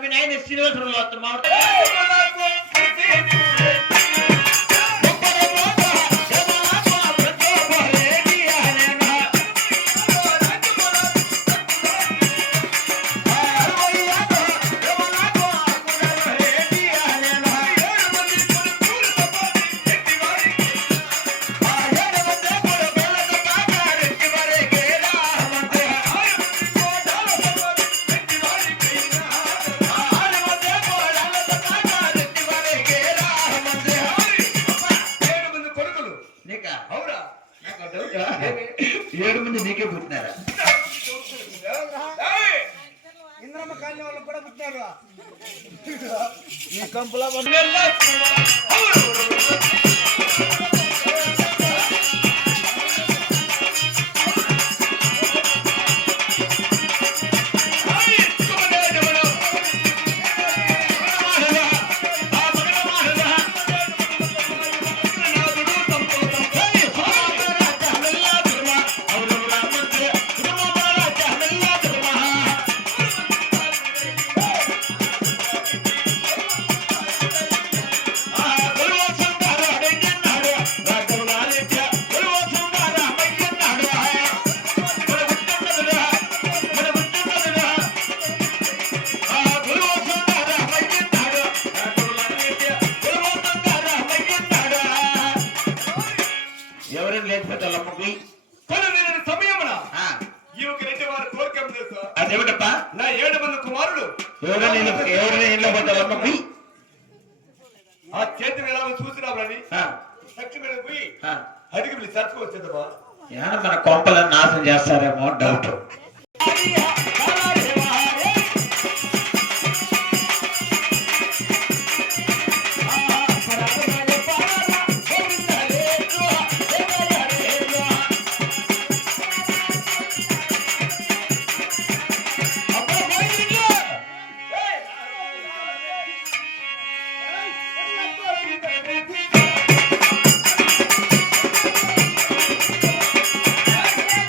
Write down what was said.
விநாயகர் சீனிவாசன் மாவட்டம் ఏడు మంది నీకే పుట్టినారా ఏయ్! ఇంద్రమ్మ కాలనీ వాళ్ళకి కూడా పుట్టారు ఈ కంపులా సమయమున రెడ్డి వారి కోరిక తెలుసా? అదేమిటప్పా? నా ఏడు మంది కుమారుడు ఎవరైనా ఇల్లు- ఎవరైనా ఇల్లు పోతే అమ్మకి? ఆ చేతి ఎలా చూసినామని శక్తి మీద పోయి అడిగి మీరు చర్చకు వచ్చేదమ్మా ఏమన్నా మన కొంపలను నాశనం చేస్తారేమో డౌట్